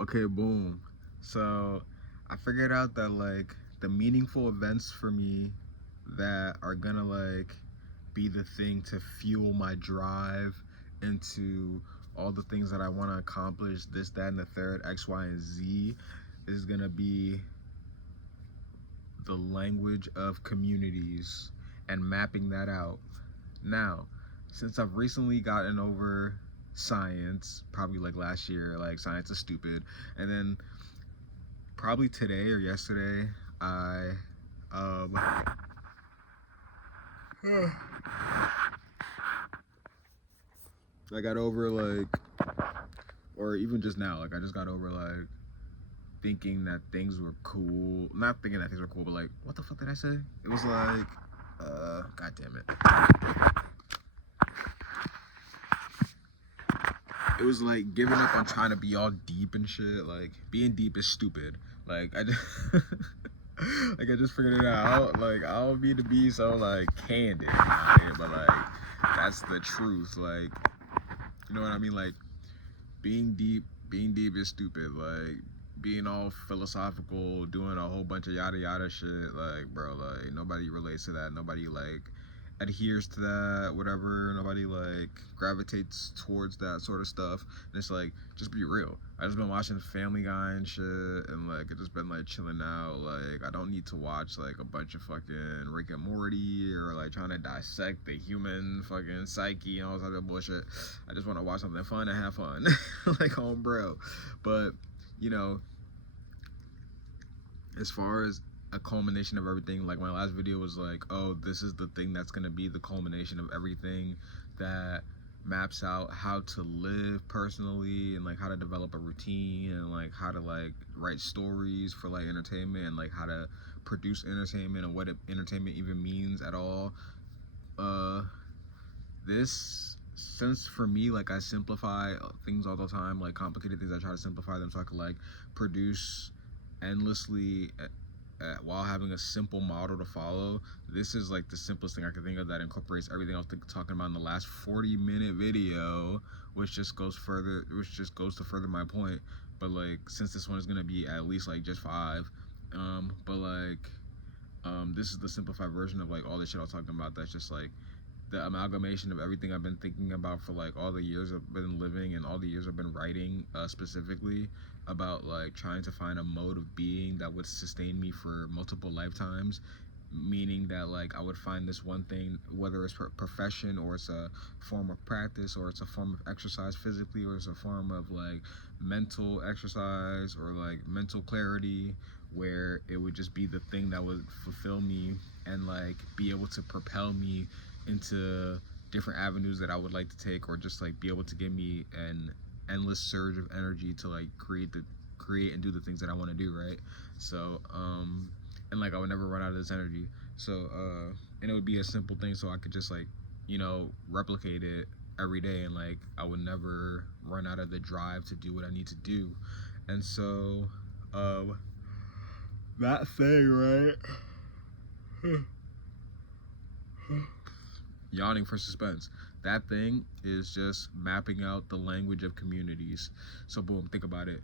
Okay, boom. So I figured out that like the meaningful events for me that are gonna like be the thing to fuel my drive into all the things that I want to accomplish, this, that, and the third, X, Y, and Z, is gonna be the language of communities and mapping that out. Now, since I've recently gotten over science, probably like last year, like science is stupid, and then probably today or yesterday, um I got over like, or even just now, like I just got over like thinking that things were cool. Not thinking that things were cool, but like, what the fuck did I say? It was like, god damn it. It was like giving up on trying to be all deep and shit. Like being deep is stupid. Like I just like I just figured it out. Like I don't mean to be so like candid, but like that's the truth. Like you know what I mean? Like being deep is stupid. Like being all philosophical, doing a whole bunch of yada yada shit. Like bro, like nobody relates to that. Nobody like adheres to that, whatever. Nobody like gravitates towards that sort of stuff. And it's like, just be real. I just been watching Family Guy and shit, and like I just been like chilling out. Like I don't need to watch like a bunch of fucking Rick and Morty or like trying to dissect the human fucking psyche and all this other bullshit. I just want to watch something fun and have fun, like home bro. But you know, as far as a culmination of everything, like my last video was like, oh, this is the thing that's going to be the culmination of everything that maps out how to live personally and like how to develop a routine and like how to like write stories for like entertainment and like how to produce entertainment and what entertainment even means at all. This, since for me, like I simplify things all the time, like complicated things, I try to simplify them so I can like produce endlessly while having a simple model to follow. This is like the simplest thing I can think of that incorporates everything I was talking about in the last 40-minute video, which just goes to further my point. But like since this one is gonna be at least like just 5, but like this is the simplified version of like all the shit I was talking about. That's just like the amalgamation of everything I've been thinking about for like all the years I've been living and all the years I've been writing, specifically about like trying to find a mode of being that would sustain me for multiple lifetimes. Meaning that like I would find this one thing, whether it's a profession or it's a form of practice or it's a form of exercise physically or it's a form of like mental exercise or like mental clarity, where it would just be the thing that would fulfill me and like be able to propel me into different avenues that I would like to take, or just like be able to give me an endless surge of energy to like create and do the things that I want to do, right? So and like I would never run out of this energy. So and it would be a simple thing, so I could just like, you know, replicate it every day, and like I would never run out of the drive to do what I need to do. And so that thing, right? Yawning for suspense. That thing is just mapping out the language of communities. So boom, think about it.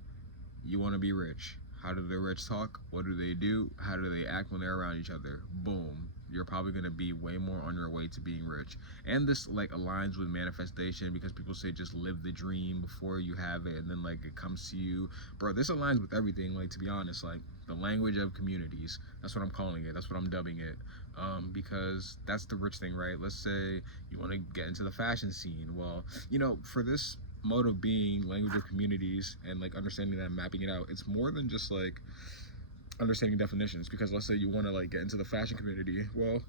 You want to be rich. How do the rich talk? What do they do? How do they act when they're around each other? Boom. You're probably going to be way more on your way to being rich. And this like aligns with manifestation, because people say just live the dream before you have it and then like it comes to you. Bro, this aligns with everything, like to be honest. Like the language of communities, that's what I'm calling it, that's what I'm dubbing it. Because that's the rich thing, right? Let's say you want to get into the fashion scene. Well, you know, for this mode of being, language of communities, and like understanding that and mapping it out, it's more than just like understanding definitions. Because let's say you want to like get into the fashion community. Well,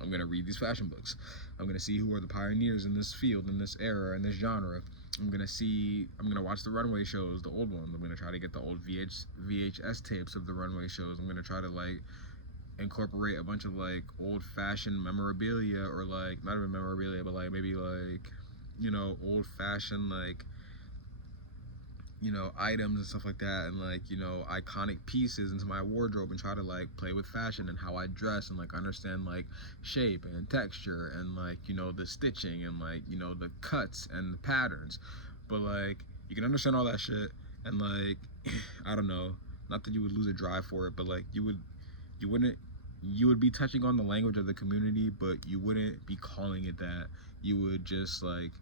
I'm gonna read these fashion books. I'm gonna see who are the pioneers in this field, in this era, in this genre. I'm gonna watch the runway shows, the old ones. I'm gonna try to get the old VHS tapes of the runway shows. I'm gonna try to like incorporate a bunch of like old-fashioned memorabilia, or like not even memorabilia, but like maybe like, you know, old-fashioned like, you know, items and stuff like that, and like, you know, iconic pieces into my wardrobe, and try to like play with fashion and how I dress, and like understand like shape and texture and like, you know, the stitching and like, you know, the cuts and the patterns. But like you can understand all that shit And like, I don't know, not that you would lose a drive for it, but like you wouldn't you would be touching on the language of the community, but you wouldn't be calling it that. You would just like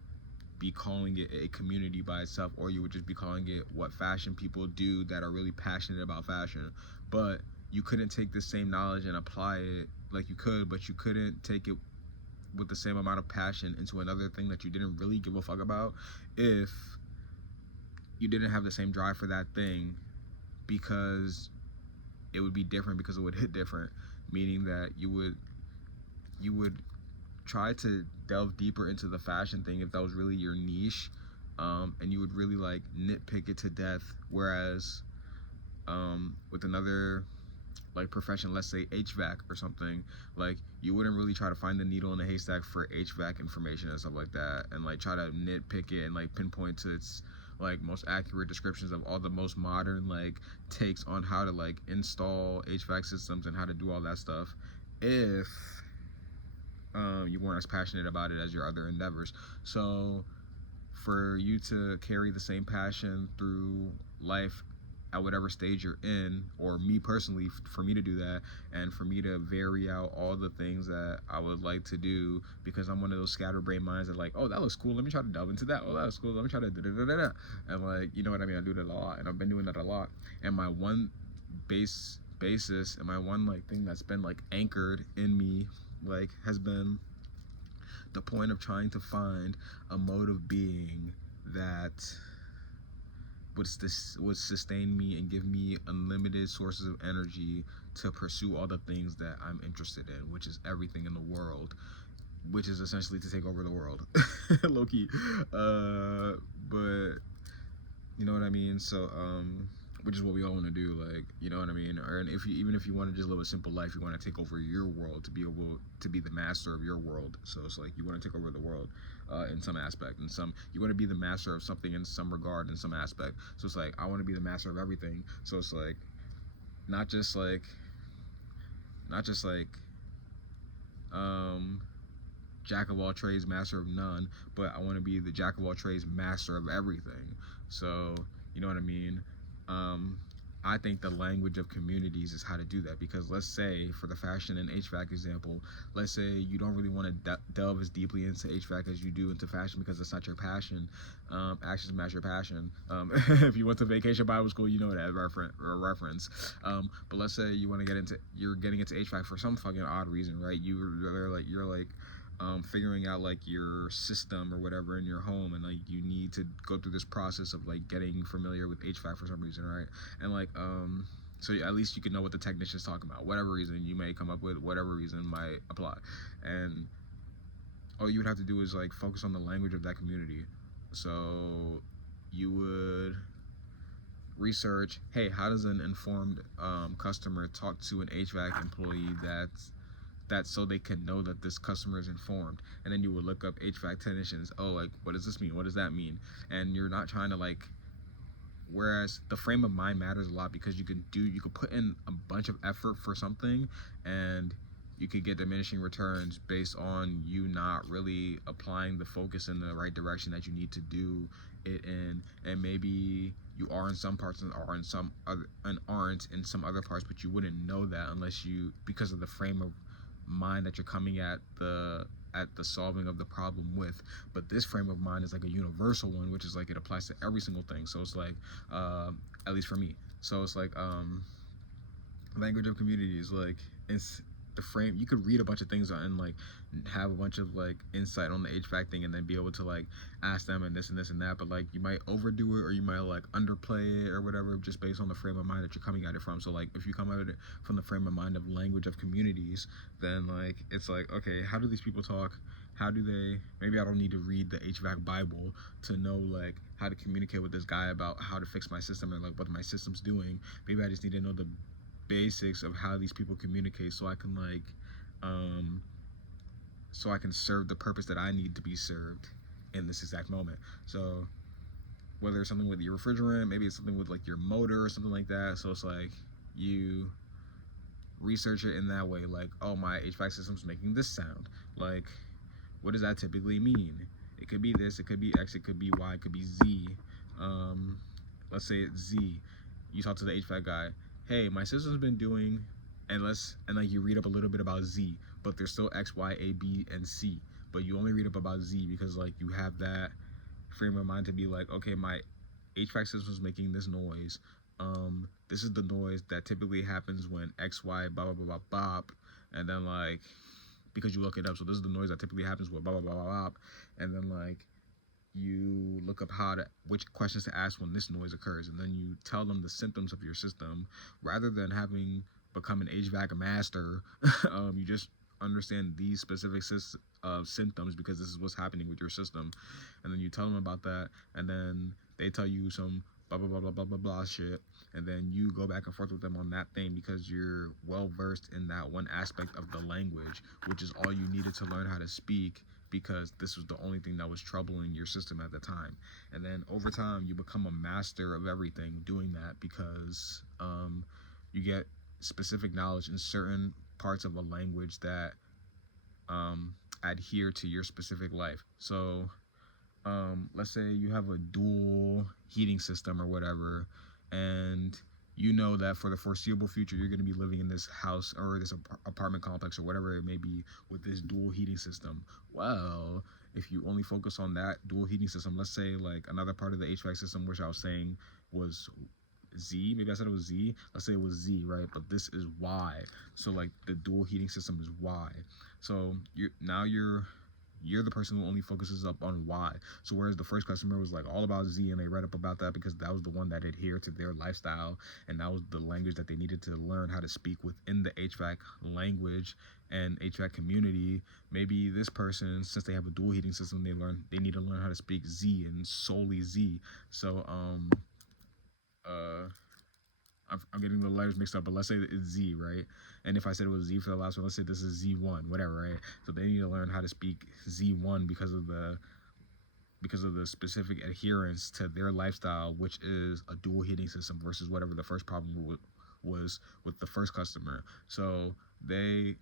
be calling it a community by itself, or you would just be calling it what fashion people do that are really passionate about fashion. But you couldn't take the same knowledge and apply it, like you could, but you couldn't take it with the same amount of passion into another thing that you didn't really give a fuck about if you didn't have the same drive for that thing, because it would be different, because it would hit different, meaning that you would try to delve deeper into the fashion thing if that was really your niche, and you would really like nitpick it to death. Whereas with another like profession, let's say HVAC or something, like you wouldn't really try to find the needle in the haystack for HVAC information and stuff like that, and like try to nitpick it and like pinpoint to its like most accurate descriptions of all the most modern like takes on how to like install HVAC systems and how to do all that stuff, if you weren't as passionate about it as your other endeavors. So for you to carry the same passion through life at whatever stage you're in, or me personally, for me to do that, and for me to vary out all the things that I would like to do, because I'm one of those scatterbrain minds that like, oh, that looks cool, let me try to delve into that. Oh, that looks cool, let me try to da da da da da. And like, you know what I mean? I do that a lot, and I've been doing that a lot. And my one basis, and my one like thing that's been like anchored in me, like has been the point of trying to find a mode of being that would sustain me and give me unlimited sources of energy to pursue all the things that I'm interested in, which is everything in the world, which is essentially to take over the world, low key. But you know what I mean. So which is what we all want to do, like, you know what I mean. Or if you, even if you want to just live a simple life, you want to take over your world, to be able to be the master of your world. So it's like you want to take over the world in some aspect, and some you want to be the master of something in some regard, in some aspect. So it's like I want to be the master of everything. So it's like not just like jack of all trades, master of none, but I want to be the jack of all trades, master of everything. So you know what I mean. I think the language of communities is how to do that, because let's say for the fashion and HVAC example, let's say you don't really want to delve as deeply into HVAC as you do into fashion because it's not your passion. Actions match your passion. If you went to vacation Bible school, you know that reference. But let's say you want to you're getting into HVAC for some fucking odd reason, right? You're like figuring out like your system or whatever in your home, and like you need to go through this process of like getting familiar with HVAC for some reason, right? And like so at least you can know what the technician's talking about, whatever reason you may come up with, whatever reason might apply. And all you would have to do is like focus on the language of that community. So you would research, hey, how does an informed customer talk to an HVAC employee that so they can know that this customer is informed. And then you would look up HVAC technicians. Oh, like, what does this mean? What does that mean? And you're not trying to like, whereas the frame of mind matters a lot, because you could put in a bunch of effort for something and you could get diminishing returns based on you not really applying the focus in the right direction that you need to do it in. And maybe you are in some parts and are in some other, and aren't in some other parts, but you wouldn't know that unless because of the frame of mind that you're coming at the solving of the problem with. But this frame of mind is like a universal one, which is like it applies to every single thing. So it's like at least for me, so it's like language of community is like, it's the frame. You could read a bunch of things and like have a bunch of like insight on the HVAC thing, and then be able to like ask them and this and this and that, but like you might overdo it, or you might like underplay it or whatever, just based on the frame of mind that you're coming at it from. So like if you come at it from the frame of mind of language of communities, then like it's like, okay, how do these people talk? How do they, maybe I don't need to read the HVAC Bible to know like how to communicate with this guy about how to fix my system and like what my system's doing. Maybe I just need to know the basics of how these people communicate, so I can like so I can serve the purpose that I need to be served in this exact moment. So whether it's something with your refrigerant, maybe it's something with like your motor or something like that. So it's like you research it in that way, like, oh, my HVAC system's making this sound, like what does that typically mean? It could be this, it could be X, it could be Y, it could be Z. let's say it's Z. You talk to the HVAC guy. Hey, my system's been doing, and like you read up a little bit about Z, but there's still X, Y, A, B, and C. But you only read up about Z because like you have that frame of mind to be like, okay, my HVAC system is making this noise. This is the noise that typically happens when X, Y, blah blah blah blah bop, and then like because you look it up, so this is the noise that typically happens with blah blah blah blah bop, and then like you look up which questions to ask when this noise occurs, and then you tell them the symptoms of your system rather than having become an HVAC master. You just understand these specific symptoms because this is what's happening with your system, and then you tell them about that, and then they tell you some blah blah blah blah blah blah blah shit, and then you go back and forth with them on that thing because you're well versed in that one aspect of the language, which is all you needed to learn how to speak because this was the only thing that was troubling your system at the time. And then over time you become a master of everything doing that because you get specific knowledge in certain parts of a language that adhere to your specific life. So let's say you have a dual heating system or whatever, and you know that for the foreseeable future you're going to be living in this house or this apartment complex or whatever it may be with this dual heating system. Well, if you only focus on that dual heating system, let's say like another part of the HVAC system, which I was saying was Z, maybe I said it was Z, let's say it was Z, right? But this is Y. So like the dual heating system is Y. So you're the person who only focuses up on Y. So whereas the first customer was like all about Z and they read up about that because that was the one that adhered to their lifestyle and that was the language that they needed to learn how to speak within the HVAC language and HVAC community, maybe this person, since they have a dual heating system, they need to learn how to speak Z and solely Z. So I'm getting the letters mixed up, but let's say it's Z, right? And if I said it was Z for the last one, let's say this is Z1, whatever, right? So they need to learn how to speak Z1 because of the specific adherence to their lifestyle, which is a dual heating system versus whatever the first problem was with the first customer. So they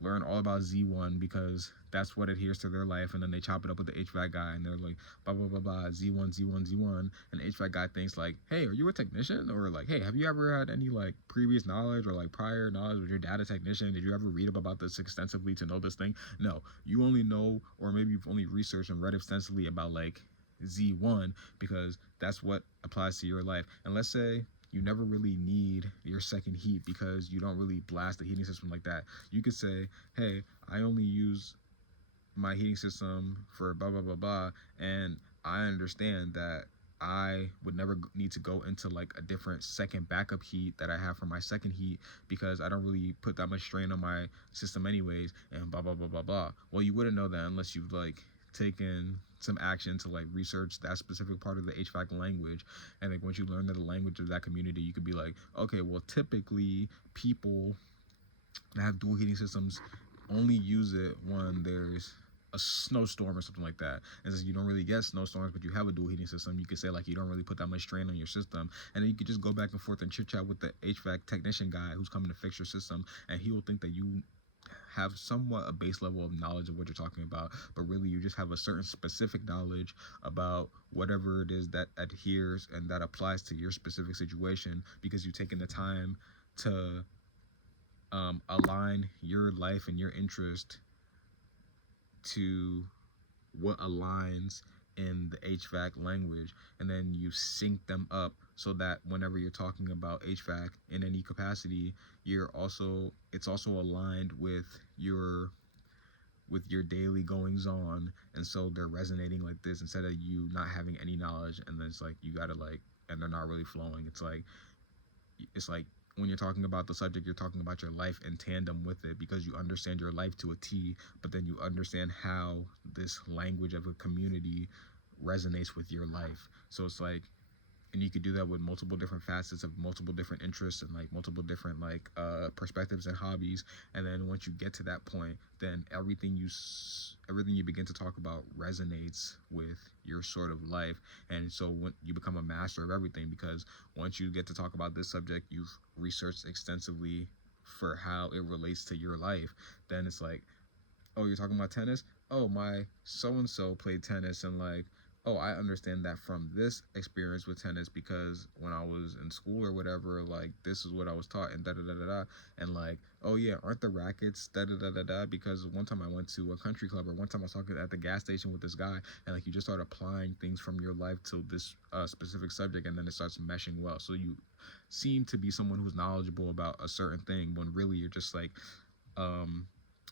learn all about Z1 because that's what adheres to their life, and then they chop it up with the HVAC guy and they're like blah blah blah blah Z1 Z1 Z1, and the HVAC guy thinks like, hey, are you a technician? Or like, hey, have you ever had any like previous knowledge or like prior knowledge? Was your dad a technician? Did you ever read up about this extensively to know this thing? No, you only know, or maybe you've only researched and read extensively about like Z1 because that's what applies to your life. And let's say you never really need your second heat because you don't really blast the heating system like that. You could say, hey, I only use my heating system for blah blah blah blah, and I understand that I would never need to go into like a different second backup heat that I have for my second heat because I don't really put that much strain on my system anyways, and blah blah blah blah blah. Well, you wouldn't know that unless you've like taken some action to like research that specific part of the HVAC language. And like once you learn the language of that community, you could be like, okay, well typically people that have dual heating systems only use it when there's a snowstorm or something like that. And since you don't really get snowstorms but you have a dual heating system, you could say like you don't really put that much strain on your system, and then you could just go back and forth and chit chat with the HVAC technician guy who's coming to fix your system, and he will think that you have somewhat a base level of knowledge of what you're talking about, but really you just have a certain specific knowledge about whatever it is that adheres and that applies to your specific situation because you've taken the time to align your life and your interest to what aligns in the HVAC language, and then you sync them up so that whenever you're talking about HVAC in any capacity, it's also aligned with your daily goings on, and so they're resonating like this instead of you not having any knowledge, and then it's like you gotta like, and they're not really flowing. It's like when you're talking about the subject, you're talking about your life in tandem with it because you understand your life to a T, but then you understand how this language of a community resonates with your life. So it's like, and you could do that with multiple different facets of multiple different interests and like multiple different like perspectives and hobbies. And then once you get to that point, then everything you begin to talk about resonates with your sort of life. And so when you become a master of everything, because once you get to talk about this subject, you've researched extensively for how it relates to your life. Then it's like, oh, you're talking about tennis? Oh, my so and so played tennis, and like oh, I understand that from this experience with tennis because when I was in school or whatever, like this is what I was taught and da da da da da. And like, oh yeah, aren't the rackets da da da da da? Because one time I went to a country club, or one time I was talking at the gas station with this guy, and like you just start applying things from your life to this specific subject, and then it starts meshing well. So you seem to be someone who's knowledgeable about a certain thing when really you're just like um,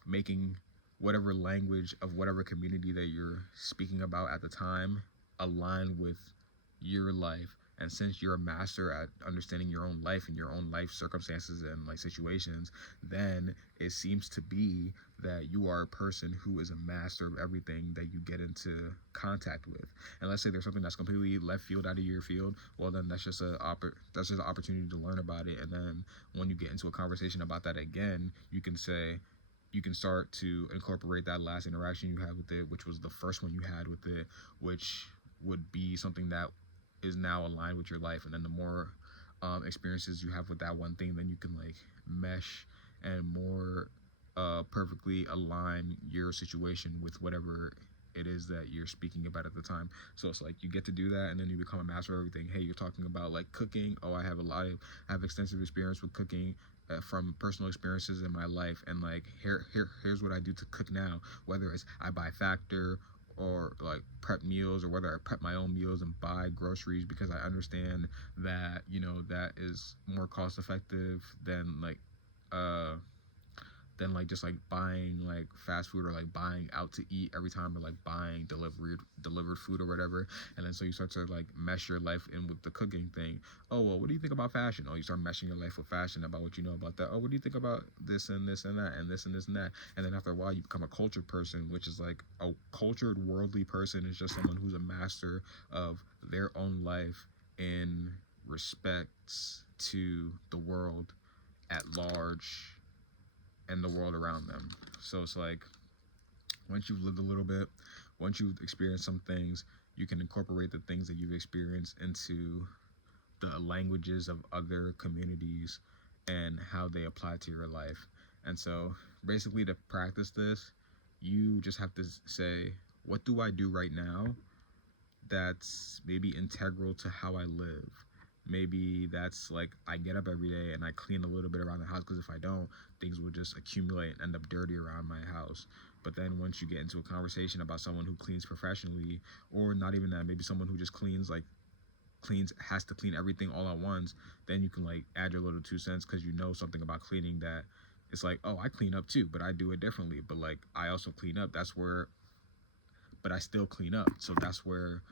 making whatever language of whatever community that you're speaking about at the time align with your life. And since you're a master at understanding your own life and your own life circumstances and like situations, then it seems to be that you are a person who is a master of everything that you get into contact with. And let's say there's something that's completely left field out of your field, well then that's just that's just an opportunity to learn about it. And then when you get into a conversation about that again, you can say, you can start to incorporate that last interaction you had with it, which was the first one you had with it, which would be something that is now aligned with your life. And then the more experiences you have with that one thing, then you can like mesh and more perfectly align your situation with whatever it is that you're speaking about at the time. So it's like you get to do that, and then you become a master of everything. Hey, you're talking about like cooking. Oh, I have extensive experience with cooking from personal experiences in my life, and like here's what I do to cook now. Whether it's I buy Factor or like prep meals, or whether I prep my own meals and buy groceries because I understand that that is more cost effective than like just like buying like fast food, or like buying out to eat every time, or like buying delivered food or whatever. And then so you start to like mesh your life in with the cooking thing. Oh well, what do you think about fashion? Oh, you start meshing your life with fashion, about what you know about that. Oh, what do you think about this and this and that and this and this and that? And then after a while you become a cultured person, which is like a cultured worldly person is just someone who's a master of their own life in respects to the world at large and the world around them. So it's like once you've lived a little bit, once you've experienced some things, you can incorporate the things that you've experienced into the languages of other communities and how they apply to your life. And so basically to practice this, you just have to say, what do I do right now that's maybe integral to how I live? Maybe that's like I get up every day and I clean a little bit around the house, because if I don't, things will just accumulate and end up dirty around my house. But then once you get into a conversation about someone who cleans professionally, or not even that, maybe someone who just has to clean everything all at once, then you can like add your little 2 cents, because you know something about cleaning, that it's like, oh, I clean up too, but I do it differently. But like I also clean up. But I still clean up. So that's where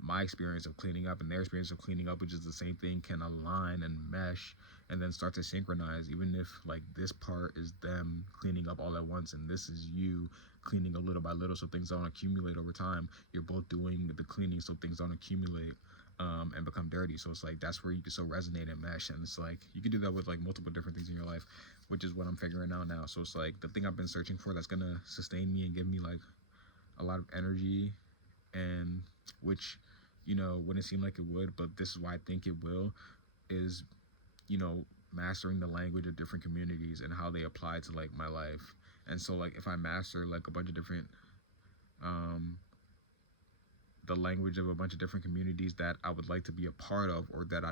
my experience of cleaning up and their experience of cleaning up, which is the same thing, can align and mesh and then start to synchronize, even if like this part is them cleaning up all at once and this is you cleaning a little by little, so things don't accumulate over time. You're both doing the cleaning so things don't accumulate and become dirty. So it's like that's where you can so resonate and mesh. And it's like you can do that with like multiple different things in your life, which is what I'm figuring out now. So it's like the thing I've been searching for that's gonna sustain me and give me like a lot of energy, and which wouldn't seem like it would, but this is why I think it will, is mastering the language of different communities and how they apply to like my life. And so like if I master like a bunch of different the language of a bunch of different communities that I would like to be a part of, or that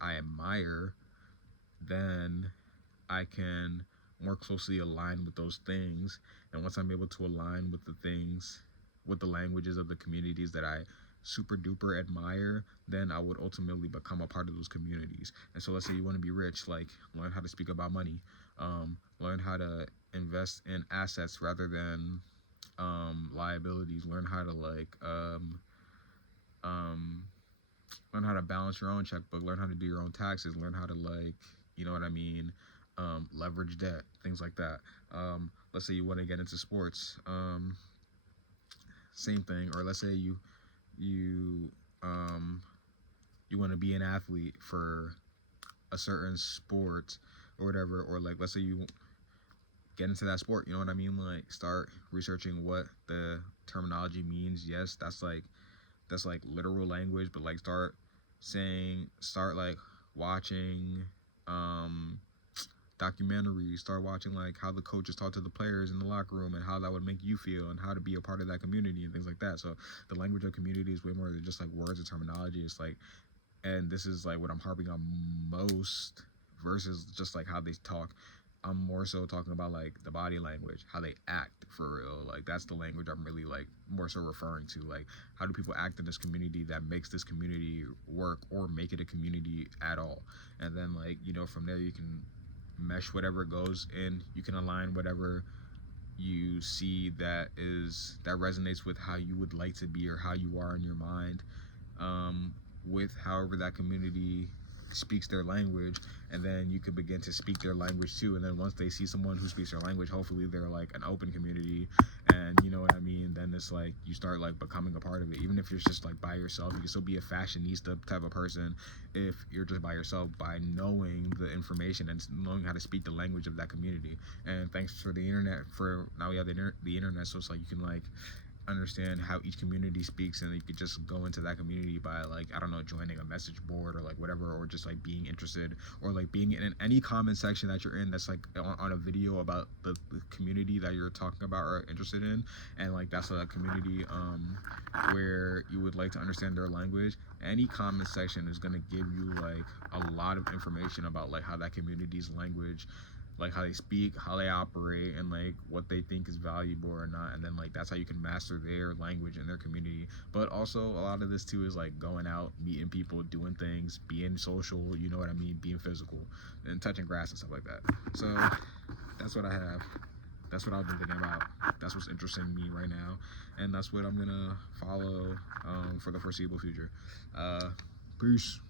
I admire, then I can more closely align with those things. And once I'm able to align with the languages of the communities that I super duper admire, then I would ultimately become a part of those communities. And so let's say you want to be rich, like learn how to speak about money, learn how to invest in assets rather than liabilities, learn how to learn how to balance your own checkbook, learn how to do your own taxes, learn how to you know what I mean, leverage debt, things like that. Let's say you want to get into sports, same thing. Or let's say you you want to be an athlete for a certain sport or whatever, or like let's say you get into that sport, you know what I mean, like start researching what the terminology means. Yes, that's like literal language, but like start like watching documentaries, start watching like how the coaches talk to the players in the locker room and how that would make you feel and how to be a part of that community and things like that. So the language of community is way more than just like words or terminology. It's like, and this is like what I'm harping on most versus just like how they talk. I'm more so talking about like the body language, how they act for real. Like that's the language I'm really like more so referring to. Like how do people act in this community that makes this community work or make it a community at all? And then like, you know, from there you can mesh whatever goes in. You can align whatever you see that resonates with how you would like to be or how you are in your mind, with however that community speaks their language, and then you could begin to speak their language too. And then once they see someone who speaks their language, hopefully they're like an open community, and you know what I mean, then it's like you start like becoming a part of it. Even if you're just like by yourself, you can still be a fashionista type of person if you're just by yourself, by knowing the information and knowing how to speak the language of that community. And thanks for the internet, for now we have the internet, so it's like you can like understand how each community speaks, and you could just go into that community by like, I don't know, joining a message board or like whatever, or just like being interested, or like being in any comment section that you're in that's like on a video about the community that you're talking about or interested in, and like that's a community where you would like to understand their language. Any comment section is going to give you like a lot of information about like how that community's language, like how they speak, how they operate, and like what they think is valuable or not. And then like that's how you can master their language and their community. But also a lot of this too is like going out, meeting people, doing things, being social, you know what I mean, being physical and touching grass and stuff like that. So that's what I have. That's what I've been thinking about. That's what's interesting me right now, and that's what I'm gonna follow for the foreseeable future. Peace.